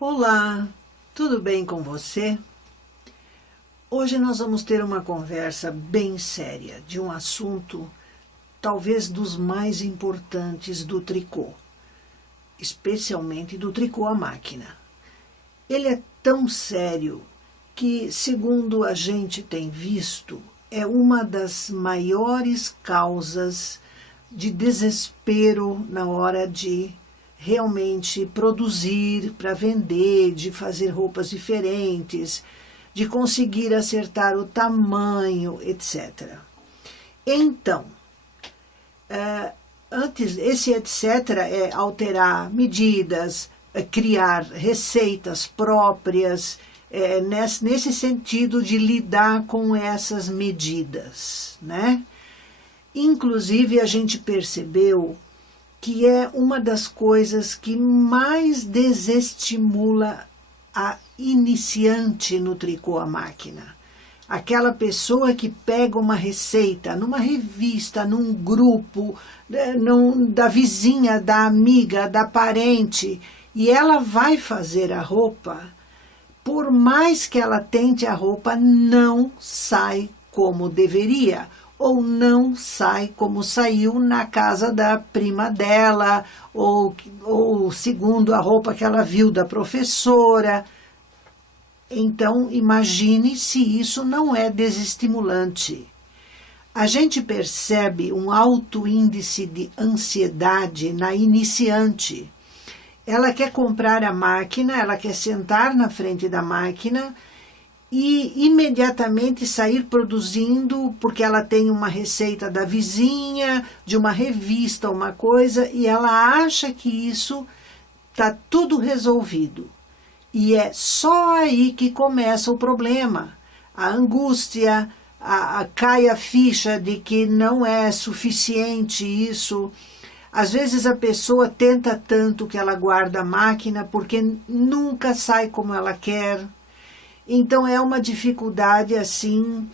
Olá, tudo bem com você? Hoje nós vamos ter uma conversa bem séria de um assunto talvez dos mais importantes do tricô, especialmente do tricô à máquina. Ele é tão sério que, segundo a gente tem visto, é uma das maiores causas de desespero na hora de realmente produzir para vender, de fazer roupas diferentes, de conseguir acertar o tamanho, etc. Então, antes, esse etc. é alterar medidas, criar receitas próprias, nesse sentido de lidar com essas medidas, né? Inclusive, a gente percebeu que é uma das coisas que mais desestimula a iniciante no tricô à máquina. Aquela pessoa que pega uma receita numa revista, num grupo, da vizinha, da amiga, da parente, e ela vai fazer a roupa, por mais que ela tente a roupa, não sai como deveria, ou não sai como saiu na casa da prima dela, ou segundo a roupa que ela viu da professora. Então, imagine se isso não é desestimulante. A gente percebe um alto índice de ansiedade na iniciante. Ela quer comprar a máquina, ela quer sentar na frente da máquina e imediatamente sair produzindo, porque ela tem uma receita da vizinha, de uma revista, uma coisa, e ela acha que isso está tudo resolvido. E é só aí que começa o problema. A angústia, cai a ficha de que não é suficiente isso. Às vezes a pessoa tenta tanto que ela guarda a máquina porque nunca sai como ela quer. Então é uma dificuldade assim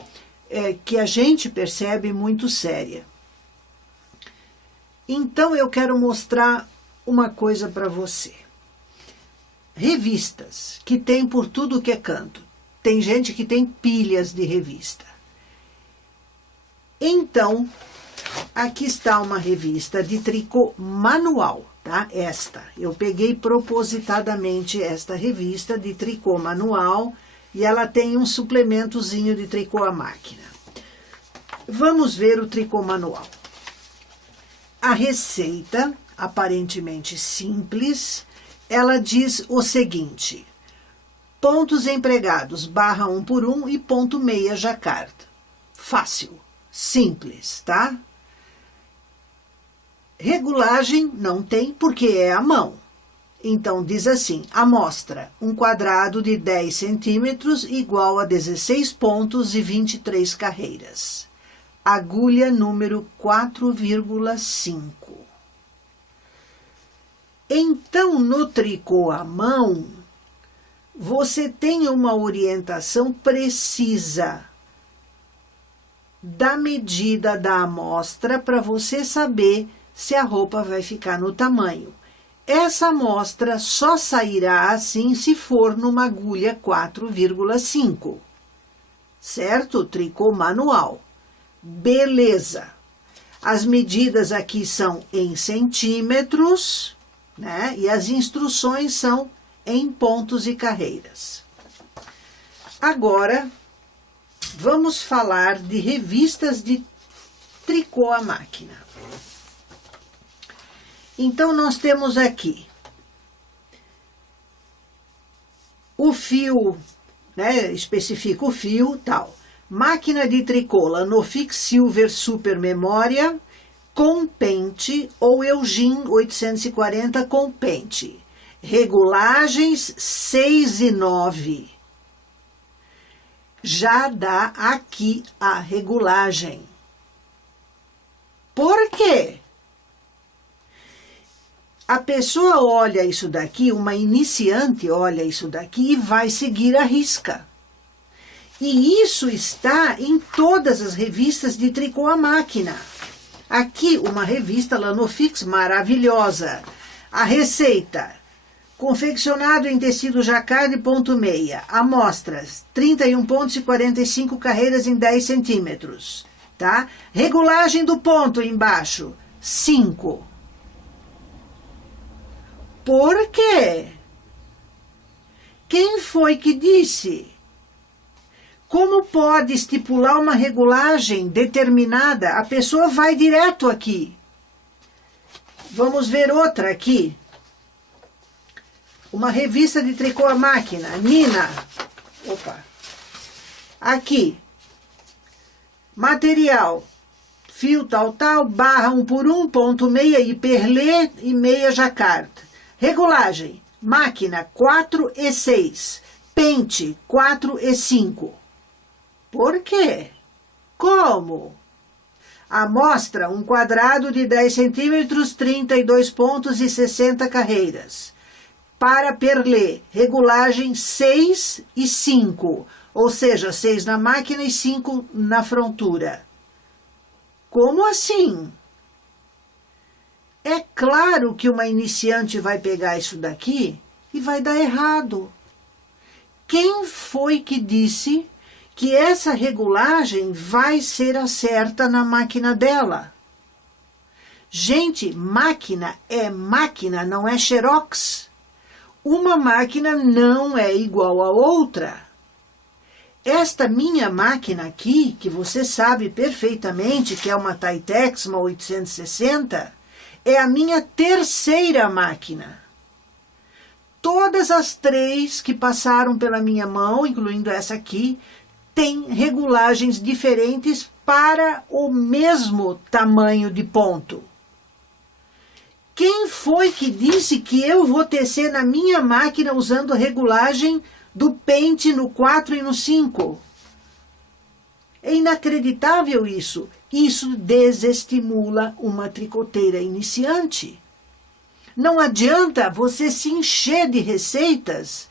que a gente percebe muito séria. Então eu quero mostrar uma coisa para você. Revistas que tem por tudo que é canto. Tem gente que tem pilhas de revista. Então, aqui está uma revista de tricô manual, tá? Esta. Eu peguei propositadamente esta revista de tricô manual e ela tem um suplementozinho de tricô à máquina. Vamos ver o tricô manual. A receita, aparentemente simples, ela diz o seguinte: pontos empregados, barra 1 por 1 e ponto meia jacquard. Fácil, simples, tá? Regulagem não tem porque é à mão. Então, diz assim, amostra, um quadrado de 10 centímetros igual a 16 pontos e 23 carreiras. Agulha número 4,5. Então, no tricô à mão, você tem uma orientação precisa da medida da amostra para você saber se a roupa vai ficar no tamanho. Essa amostra só sairá assim se for numa agulha 4,5, certo? Tricô manual. Beleza. As medidas aqui são em centímetros, né? E as instruções são em pontos e carreiras. Agora, vamos falar de revistas de tricô à máquina. Então, nós temos aqui o fio, né? Especifica o fio, tal. Máquina de tricô Lanofix Silver Super Memória com pente ou Eugene 840 com pente. Regulagens 6 e 9. Já dá aqui a regulagem. Por quê? A pessoa olha isso daqui, uma iniciante olha isso daqui e vai seguir a risca. E isso está em todas as revistas de tricô à máquina. Aqui uma revista Lanofix maravilhosa. A receita, Confeccionado em tecido jacquard ponto meia. Amostras, 31 pontos e 45 carreiras em 10 centímetros. Tá? Regulagem do ponto embaixo, 5. Por quê? Quem foi que disse? Como pode estipular uma regulagem determinada? A pessoa vai direto aqui. Vamos ver outra aqui. Uma revista de tricô à máquina, Nina. Opa. Aqui. Material. Fio tal, barra 1 por 1, ponto meia e perlê e meia jacquard. Regulagem. Máquina 4 e 6. Pente 4 e 5. Por quê? Como? Amostra um quadrado de 10 centímetros, 32 pontos e 60 carreiras. Para perlê, regulagem 6 e 5, ou seja, 6 na máquina e 5 na frontura. Como assim? É claro que uma iniciante vai pegar isso daqui e vai dar errado. Quem foi que disse que essa regulagem vai ser a certa na máquina dela? Gente, máquina é máquina, não é xerox. Uma máquina não é igual a outra. Esta minha máquina aqui, que você sabe perfeitamente que é uma Titex, uma 860, é a minha terceira máquina. Todas as 3 que passaram pela minha mão, incluindo essa aqui, têm regulagens diferentes para o mesmo tamanho de ponto. Quem foi que disse que eu vou tecer na minha máquina usando a regulagem do pente no 4 e no 5? É inacreditável isso. Isso desestimula uma tricoteira iniciante. Não adianta você se encher de receitas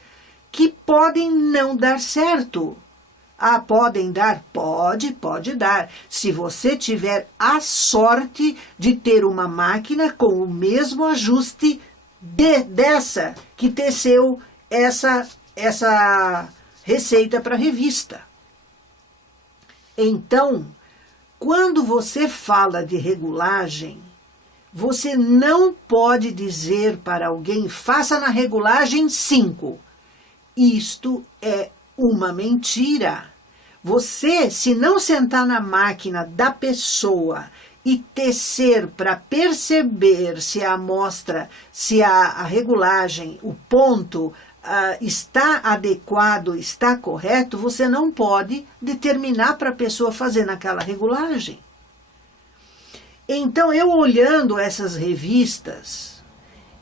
que podem não dar certo. Ah, podem dar? Pode dar. Se você tiver a sorte de ter uma máquina com o mesmo ajuste dessa que teceu essa receita para revista. Então, quando você fala de regulagem, você não pode dizer para alguém, faça na regulagem 5. Isto é uma mentira. Você, se não sentar na máquina da pessoa e tecer para perceber se a amostra, se a regulagem, o ponto está adequado, está correto, você não pode determinar para a pessoa fazer naquela regulagem. Então, eu olhando essas revistas,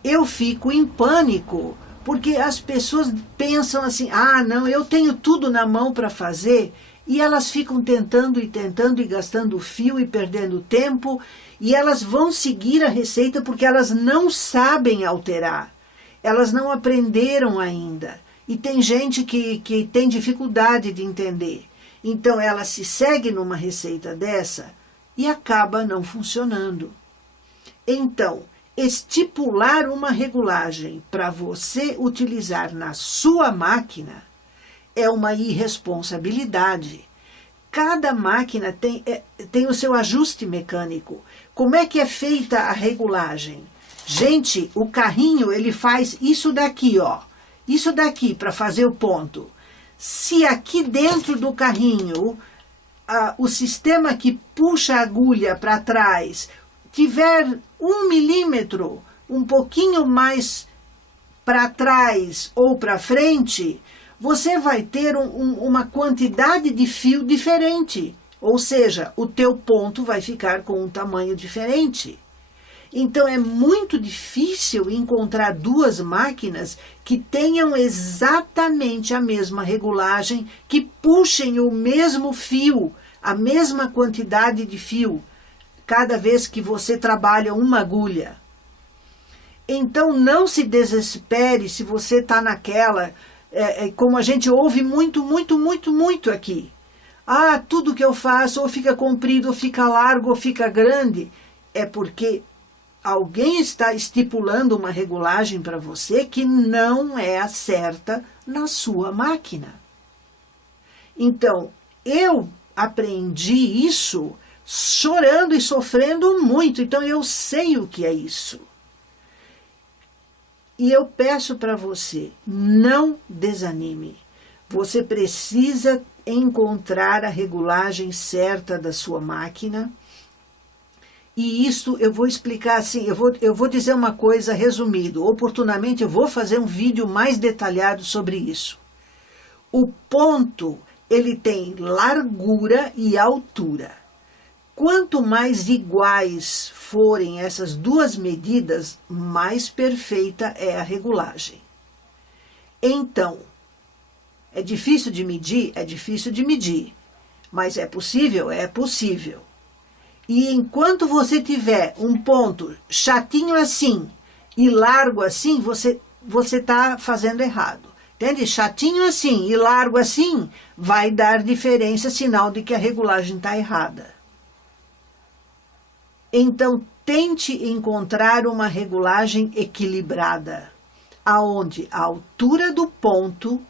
eu fico em pânico, porque as pessoas pensam assim, ah, não, eu tenho tudo na mão para fazer, e elas ficam tentando e gastando fio e perdendo tempo, e elas vão seguir a receita porque elas não sabem alterar, elas não aprenderam ainda, e tem gente que tem dificuldade de entender. Então, ela se segue numa receita dessa e acaba não funcionando. Então, estipular uma regulagem para você utilizar na sua máquina é uma irresponsabilidade. Cada máquina tem o seu ajuste mecânico. Como é que é feita a regulagem? Gente, o carrinho ele faz isso daqui, ó. Isso daqui para fazer o ponto. Se aqui dentro do carrinho o sistema que puxa a agulha para trás tiver 1 milímetro, um pouquinho mais para trás ou para frente, você vai ter uma quantidade de fio diferente. Ou seja, o teu ponto vai ficar com um tamanho diferente. Então, é muito difícil encontrar 2 máquinas que tenham exatamente a mesma regulagem, que puxem o mesmo fio, a mesma quantidade de fio, cada vez que você trabalha uma agulha. Então, não se desespere se você está naquela, como a gente ouve muito aqui. Ah, tudo que eu faço ou fica comprido, ou fica largo, ou fica grande. É porque alguém está estipulando uma regulagem para você que não é a certa na sua máquina. Então, eu aprendi isso chorando e sofrendo muito, então eu sei o que é isso. E eu peço para você, não desanime. Você precisa encontrar a regulagem certa da sua máquina. E isso eu vou explicar assim, eu vou dizer uma coisa resumido. Oportunamente eu vou fazer um vídeo mais detalhado sobre isso. O ponto, ele tem largura e altura. Quanto mais iguais forem essas duas medidas, mais perfeita é a regulagem. Então, é difícil de medir? É difícil de medir. Mas é possível? É possível. E enquanto você tiver um ponto chatinho assim e largo assim, você está fazendo errado. Entende? Chatinho assim e largo assim, vai dar diferença, sinal de que a regulagem está errada. Então, tente encontrar uma regulagem equilibrada, aonde a altura do ponto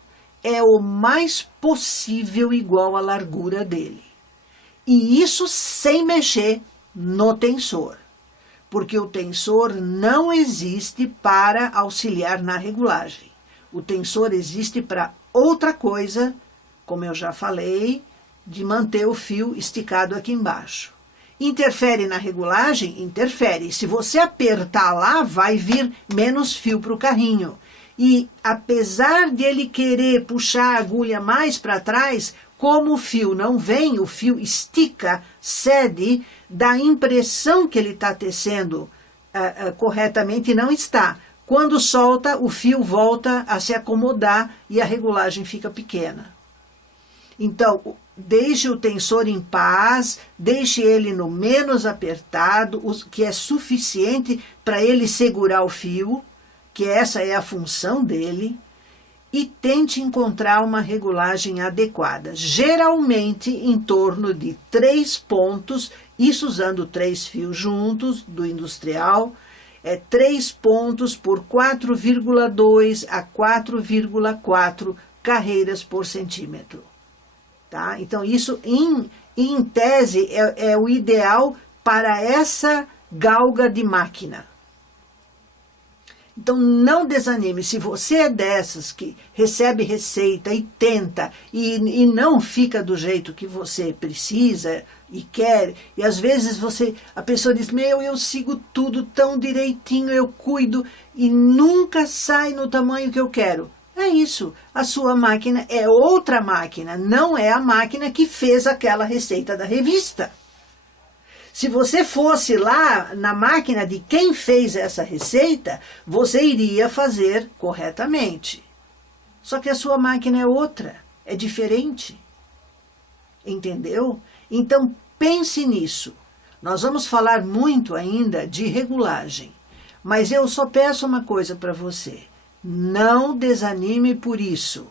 é o mais possível igual à largura dele. E isso sem mexer no tensor, porque o tensor não existe para auxiliar na regulagem. O tensor existe para outra coisa, como eu já falei, de manter o fio esticado aqui embaixo. Interfere na regulagem? Interfere. Se você apertar lá, vai vir menos fio para o carrinho. E apesar de ele querer puxar a agulha mais para trás, como o fio não vem, o fio estica, cede, dá a impressão que ele está tecendo corretamente e não está. Quando solta, o fio volta a se acomodar e a regulagem fica pequena. Então, deixe o tensor em paz, deixe ele no menos apertado, que é suficiente para ele segurar o fio, que essa é a função dele, e tente encontrar uma regulagem adequada, geralmente em torno de 3 pontos, isso usando 3 fios juntos, do industrial, 3 pontos por 4,2 a 4,4 carreiras por centímetro. Tá? Então, isso, em tese, é o ideal para essa galga de máquina. Então, não desanime. Se você é dessas que recebe receita e tenta e não fica do jeito que você precisa e quer, e às vezes a pessoa diz, eu sigo tudo tão direitinho, eu cuido e nunca sai no tamanho que eu quero. É isso, a sua máquina é outra máquina, não é a máquina que fez aquela receita da revista. Se você fosse lá na máquina de quem fez essa receita, você iria fazer corretamente. Só que a sua máquina é outra, é diferente. Entendeu? Então pense nisso. Nós vamos falar muito ainda de regulagem, mas eu só peço uma coisa para você. Não desanime por isso.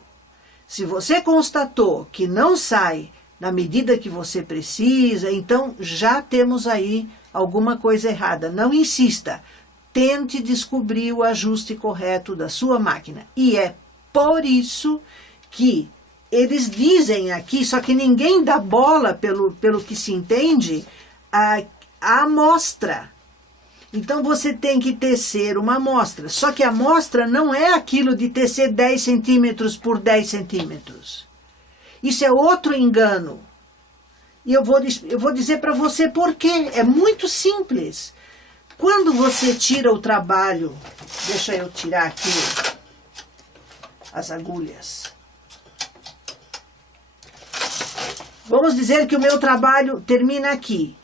Se você constatou que não sai na medida que você precisa, então já temos aí alguma coisa errada. Não insista. Tente descobrir o ajuste correto da sua máquina. E é por isso que eles dizem aqui, só que ninguém dá bola, pelo que se entende, a amostra. Então, você tem que tecer uma amostra. Só que a amostra não é aquilo de tecer 10 centímetros por 10 centímetros. Isso é outro engano. E eu vou dizer para você por quê. É muito simples. Quando você tira o trabalho... Deixa eu tirar aqui as agulhas. Vamos dizer que o meu trabalho termina aqui.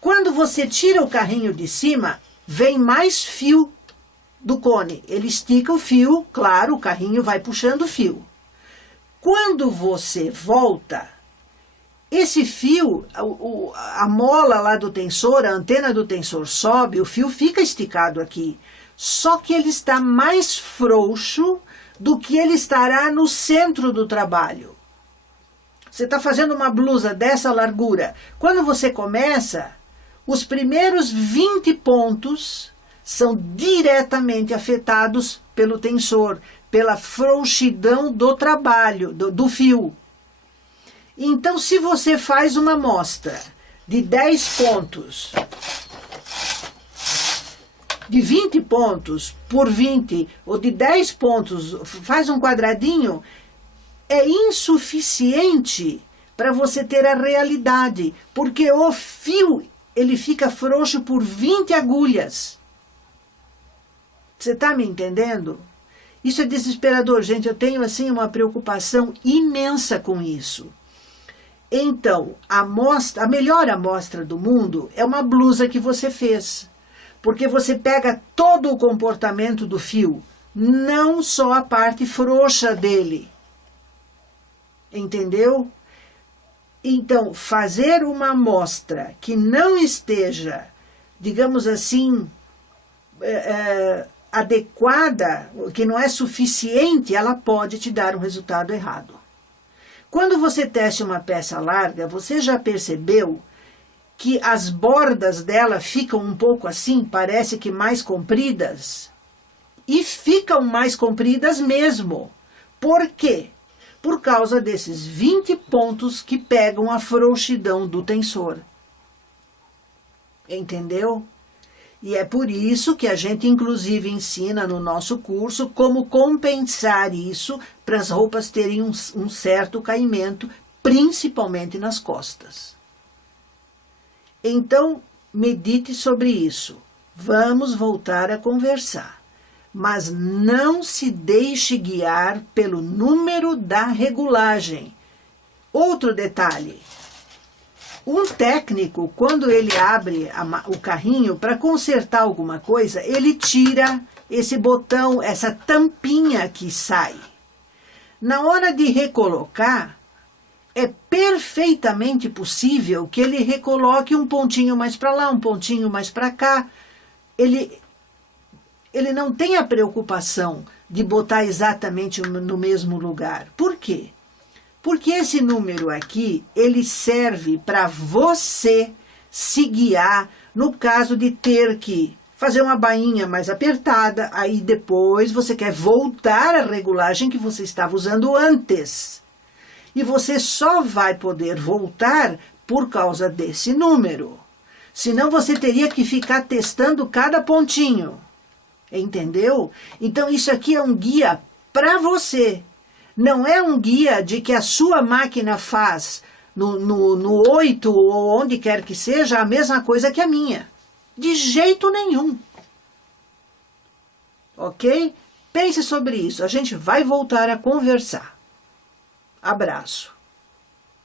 Quando você tira o carrinho de cima, vem mais fio do cone. Ele estica o fio, claro, o carrinho vai puxando o fio. Quando você volta, esse fio, a mola lá do tensor, a antena do tensor sobe, o fio fica esticado aqui. Só que ele está mais frouxo do que ele estará no centro do trabalho. Você está fazendo uma blusa dessa largura. Quando você começa, os primeiros 20 pontos são diretamente afetados pelo tensor, pela frouxidão do trabalho, do fio. Então, se você faz uma amostra de 10 pontos, de 20 pontos por 20, ou de 10 pontos, faz um quadradinho, é insuficiente para você ter a realidade, porque o fio, ele fica frouxo por 20 agulhas. Você está me entendendo? Isso é desesperador, gente. Eu tenho, assim, uma preocupação imensa com isso. Então, a melhor amostra do mundo é uma blusa que você fez. Porque você pega todo o comportamento do fio, não só a parte frouxa dele. Entendeu? Então, fazer uma amostra que não esteja, digamos assim, adequada, que não é suficiente, ela pode te dar um resultado errado. Quando você testa uma peça larga, você já percebeu que as bordas dela ficam um pouco assim, parece que mais compridas? E ficam mais compridas mesmo. Por quê? Por causa desses 20 pontos que pegam a frouxidão do tensor. Entendeu? E é por isso que a gente, inclusive, ensina no nosso curso como compensar isso para as roupas terem um certo caimento, principalmente nas costas. Então, medite sobre isso. Vamos voltar a conversar. Mas não se deixe guiar pelo número da regulagem. Outro detalhe. Um técnico, quando ele abre o carrinho para consertar alguma coisa, ele tira esse botão, essa tampinha que sai. Na hora de recolocar, é perfeitamente possível que ele recoloque um pontinho mais para lá, um pontinho mais para cá. Ele não tem a preocupação de botar exatamente no mesmo lugar. Por quê? Porque esse número aqui, ele serve para você se guiar no caso de ter que fazer uma bainha mais apertada, aí depois você quer voltar à regulagem que você estava usando antes. E você só vai poder voltar por causa desse número. Senão você teria que ficar testando cada pontinho. Entendeu? Então isso aqui é um guia para você. Não é um guia de que a sua máquina faz no 8 ou onde quer que seja a mesma coisa que a minha. De jeito nenhum. Ok? Pense sobre isso. A gente vai voltar a conversar. Abraço.